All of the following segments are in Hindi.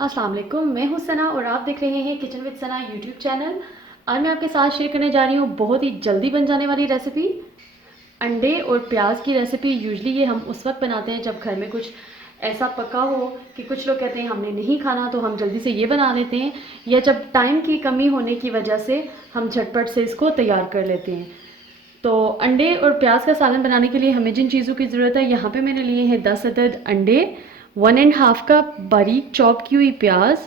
अस्सलाम वालेकुम, मैं हूँ सना और आप देख रहे हैं kitchen with Sana YouTube channel. आज मैं आपके साथ शेयर करने जा रही हूँ बहुत ही जल्दी बन जाने वाली रेसिपी, अंडे और प्याज की रेसिपी। यूजली ये हम उस वक्त बनाते हैं जब घर में कुछ ऐसा पका हो कि कुछ लोग कहते हैं हमने नहीं खाना, तो हम जल्दी से ये बना लेते हैं, या जब टाइम की कमी होने की वजह से हम झटपट से इसको तैयार कर लेते हैं। तो अंडे और प्याज का सालन बनाने के लिए हमें जिन चीज़ों की ज़रूरत है, यहाँ पे मैंने लिए हैं 10 अदद अंडे, 1.5 कप बारीक चॉप की हुई प्याज,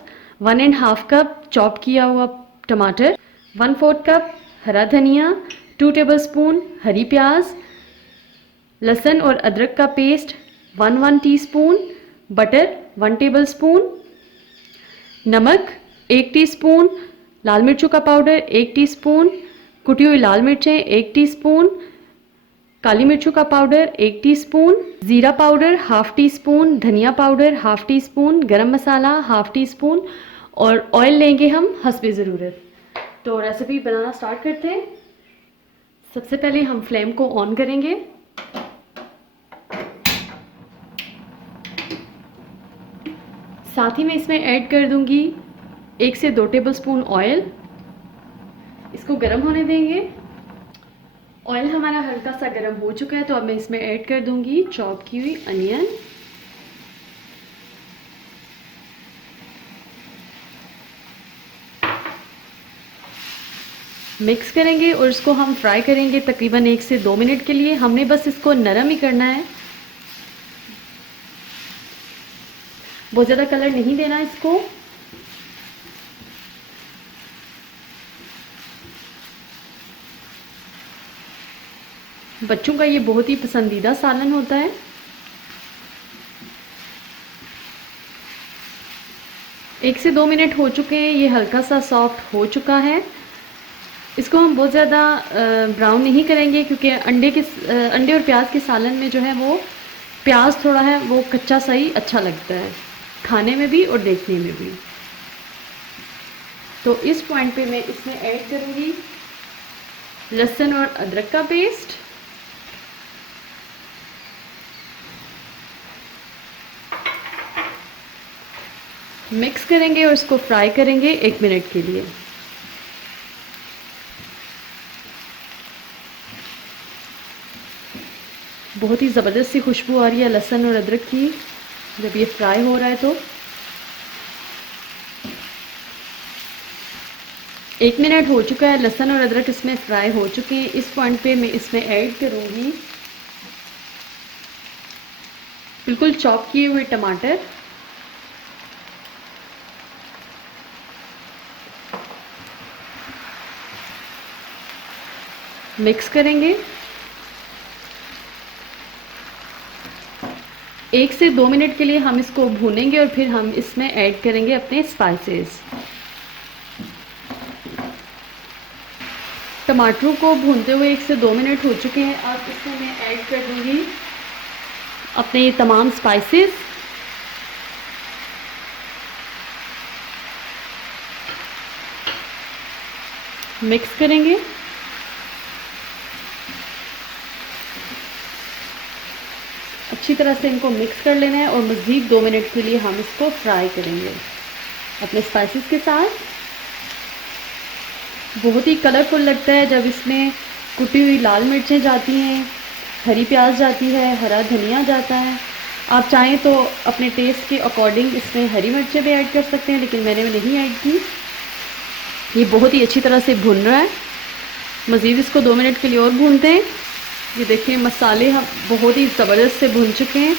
1.5 कप चॉप किया हुआ टमाटर, 1/4 कप हरा धनिया, 2 टेबलस्पून हरी प्याज, लहसुन और अदरक का पेस्ट 1 टीस्पून, बटर 1 टेबलस्पून, नमक 1 टीस्पून, लाल मिर्चों का पाउडर 1 टीस्पून, कुटी हुई लाल मिर्चें 1 टीस्पून, काली मिर्चों का पाउडर 1 टीस्पून, ज़ीरा पाउडर हाफ़ टी स्पून, धनिया पाउडर हाफ़ टी स्पून, गरम मसाला हाफ़ टी स्पून, और ऑयल लेंगे हम हस्बे ज़रूरत। तो रेसिपी बनाना स्टार्ट करते हैं। सबसे पहले हम फ्लेम को ऑन करेंगे। साथ ही मैं इसमें ऐड कर दूंगी 1 से 2 टेबलस्पून ऑयल। इसको गर्म होने देंगे। ऑयल हमारा हल्का सा गर्म हो चुका है, तो अब मैं इसमें ऐड कर दूंगी चॉप की हुई अनियन, मिक्स करेंगे और इसको हम फ्राई करेंगे तकरीबन 1 से 2 मिनट के लिए। हमने बस इसको नरम ही करना है, बहुत ज़्यादा कलर नहीं देना इसको। बच्चों का ये बहुत ही पसंदीदा सालन होता है। एक से 2 मिनट हो चुके हैं, ये हल्का सा सॉफ्ट हो चुका है। इसको हम बहुत ज़्यादा ब्राउन नहीं करेंगे, क्योंकि अंडे और प्याज के सालन में जो है वो प्याज थोड़ा है वो कच्चा सा ही अच्छा लगता है, खाने में भी और देखने में भी। तो इस पॉइंट पे मैं इसमें ऐड करूँगी लहसुन और अदरक का पेस्ट, मिक्स करेंगे और इसको फ्राई करेंगे 1 मिनट के लिए। बहुत ही ज़बरदस्त सी खुशबू आ रही है लहसुन और अदरक की जब ये फ्राई हो रहा है। तो 1 मिनट हो चुका है, लहसुन और अदरक इसमें फ्राई हो चुके हैं। इस पॉइंट पे मैं इसमें ऐड करूँगी बिल्कुल चॉप किए हुए टमाटर, मिक्स करेंगे। 1 से 2 मिनट के लिए हम इसको भूनेंगे और फिर हम इसमें ऐड करेंगे अपने स्पाइसेस। टमाटरों को भूनते हुए 1 से 2 मिनट हो चुके हैं। अब इसमें मैं ऐड कर दूँगी अपने ये तमाम स्पाइसेस। मिक्स करेंगे। अच्छी तरह से इनको मिक्स कर लेना है और मज़ीद 2 मिनट के लिए हम इसको फ्राई करेंगे अपने स्पाइसेस के साथ। बहुत ही कलरफुल लगता है जब इसमें कुटी हुई लाल मिर्चें जाती हैं, हरी प्याज जाती है, हरा धनिया जाता है। आप चाहें तो अपने टेस्ट के अकॉर्डिंग इसमें हरी मिर्चें भी ऐड कर सकते हैं, लेकिन मैंने नहीं ऐड की। ये बहुत ही अच्छी तरह से भुन रहा है। मज़ीद इसको 2 मिनट के लिए और भूनते हैं। ये देखिए मसाले हम बहुत ही ज़बरदस्त से भुन चुके हैं।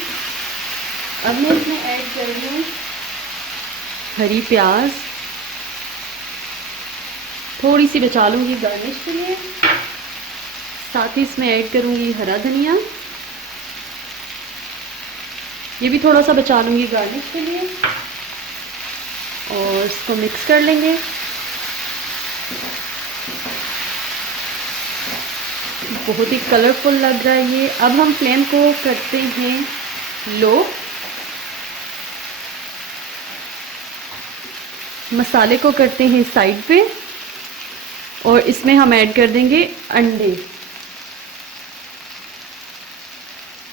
अब मैं इसमें ऐड कर रही हूँ हरी प्याज, थोड़ी सी बचा लूँगी गार्निश के लिए। साथ ही इसमें ऐड करूँगी हरा धनिया, ये भी थोड़ा सा बचा लूँगी गार्निश के लिए, और इसको मिक्स कर लेंगे। बहुत ही कलरफुल लग रहा है ये। अब हम फ्लेम को करते हैं लो। मसाले को करते हैं साइड पे और इसमें हम ऐड कर देंगे अंडे।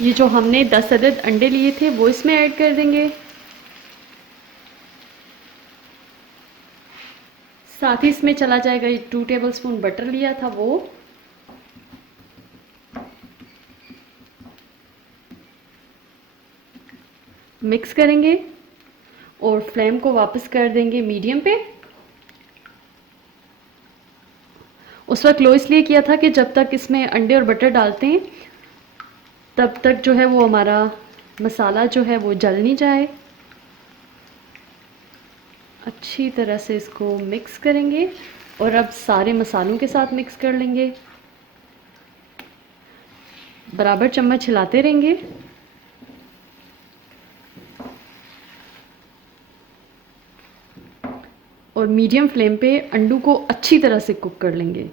ये जो हमने 10 अदद अंडे लिए थे वो इसमें ऐड कर देंगे। साथ ही इसमें चला जाएगा, ये 2 टेबलस्पून बटर लिया था वो, मिक्स करेंगे और फ्लेम को वापस कर देंगे मीडियम पे। उस वक्त लो इसलिए किया था कि जब तक इसमें अंडे और बटर डालते हैं तब तक जो है वो हमारा मसाला जो है वो जल नहीं जाए। अच्छी तरह से इसको मिक्स करेंगे और अब सारे मसालों के साथ मिक्स कर लेंगे। बराबर चम्मच हिलाते रहेंगे। और मीडियम फ्लेम पे अंडू को अच्छी तरह से कुक कर लेंगे।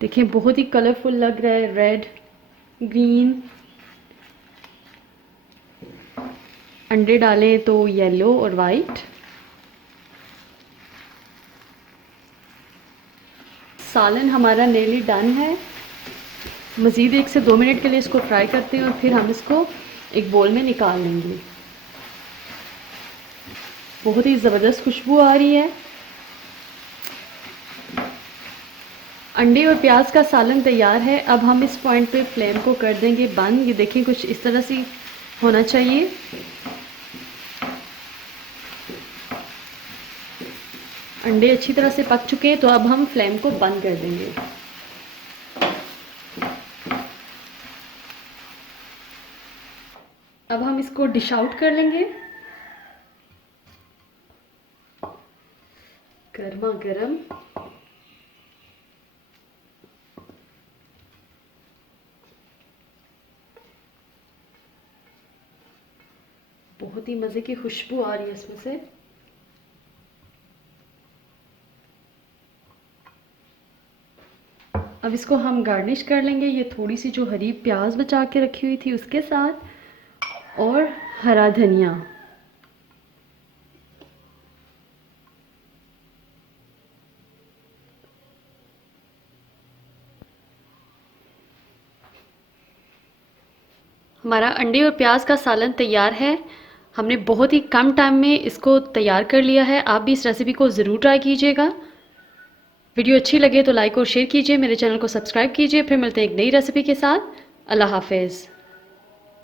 देखिए बहुत ही कलरफुल लग रहा है, रेड ग्रीन। अंडे डालें तो येलो और वाइट। सालन हमारा नेली डन है। मज़ीद 1 से 2 मिनट के लिए इसको फ्राई करते हैं और फिर हम इसको एक बोल में निकाल लेंगे। बहुत ही ज़बरदस्त खुशबू आ रही है। अंडे और प्याज का सालन तैयार है। अब हम इस पॉइंट पे फ्लेम को कर देंगे बंद। ये देखें कुछ इस तरह से होना चाहिए। अंडे अच्छी तरह से पक चुके हैं तो अब हम फ्लेम को बंद कर देंगे। अब हम इसको डिश आउट कर लेंगे। गर्मा गर्म बहुत ही मज़े की खुशबू आ रही है इसमें से। अब इसको हम गार्निश कर लेंगे। ये थोड़ी सी जो हरी प्याज बचा के रखी हुई थी उसके साथ और हरा धनिया। हमारा अंडे और प्याज का सालन तैयार है। हमने बहुत ही कम टाइम में इसको तैयार कर लिया है। आप भी इस रेसिपी को ज़रूर ट्राई कीजिएगा। वीडियो अच्छी लगे तो लाइक और शेयर कीजिए, मेरे चैनल को सब्सक्राइब कीजिए। फिर मिलते हैं एक नई रेसिपी के साथ। अल्लाह हाफिज़।